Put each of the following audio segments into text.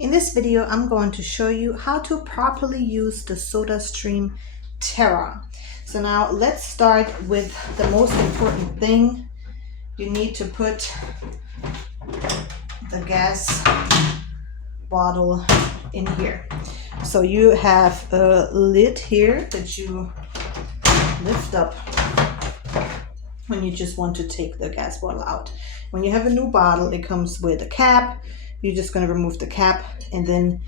In this video, I'm going to show you how to properly use the SodaStream Terra. So now let's start with the most important thing. You need to put the gas bottle in here. So you have a lid here that you lift up when you just want to take the gas bottle out. When you have a new bottle, it comes with a cap. You're just going to remove the cap, and then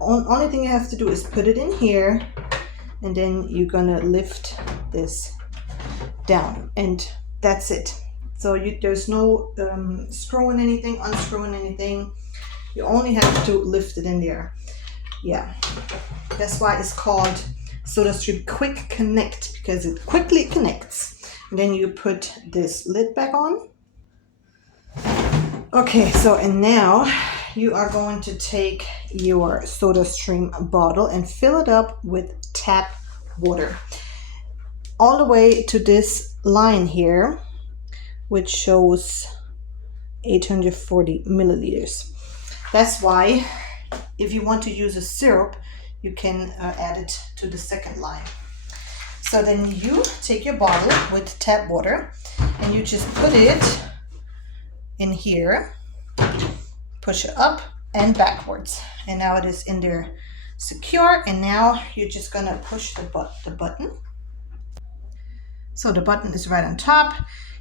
only thing you have to do is put it in here, and then you're going to lift this down, and that's it. So there's no screwing anything, unscrewing anything. You only have to lift it in there. Yeah, that's why it's called SodaStream Quick Connect, because it quickly connects. And then you put this lid back on. Okay, so and now you are going to take your SodaStream bottle and fill it up with tap water all the way to this line here, which shows 840 milliliters. That's why if you want to use a syrup, you can add it to the second line. So then you take your bottle with tap water and you just put it in here, push it up and backwards, and now it is in there secure. And now you're just gonna push the button. So the button is right on top.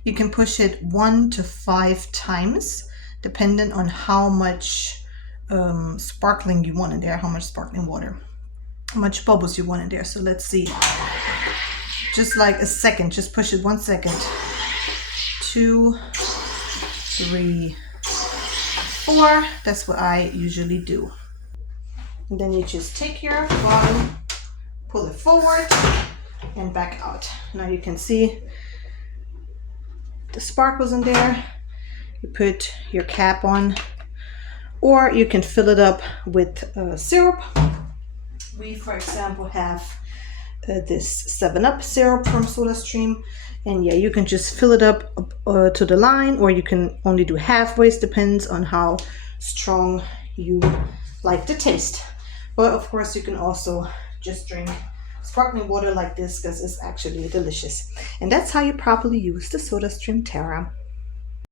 You can push it 1 to 5 times depending on how much sparkling you want in there, how much sparkling water, how much bubbles you want in there. So let's see, just like a second, just push it 1 second, 2, 3, 4. That's what I usually do. And then you just take your bottle, pull it forward and back out. Now you can see the sparkles in there. You put your cap on, or you can fill it up with syrup. We, for example, have this 7-Up syrup from SodaStream. And yeah, you can just fill it up to the line, or you can only do halfway. Depends on how strong you like the taste. But of course, you can also just drink sparkling water like this, because it's actually delicious. And that's how you properly use the SodaStream Terra.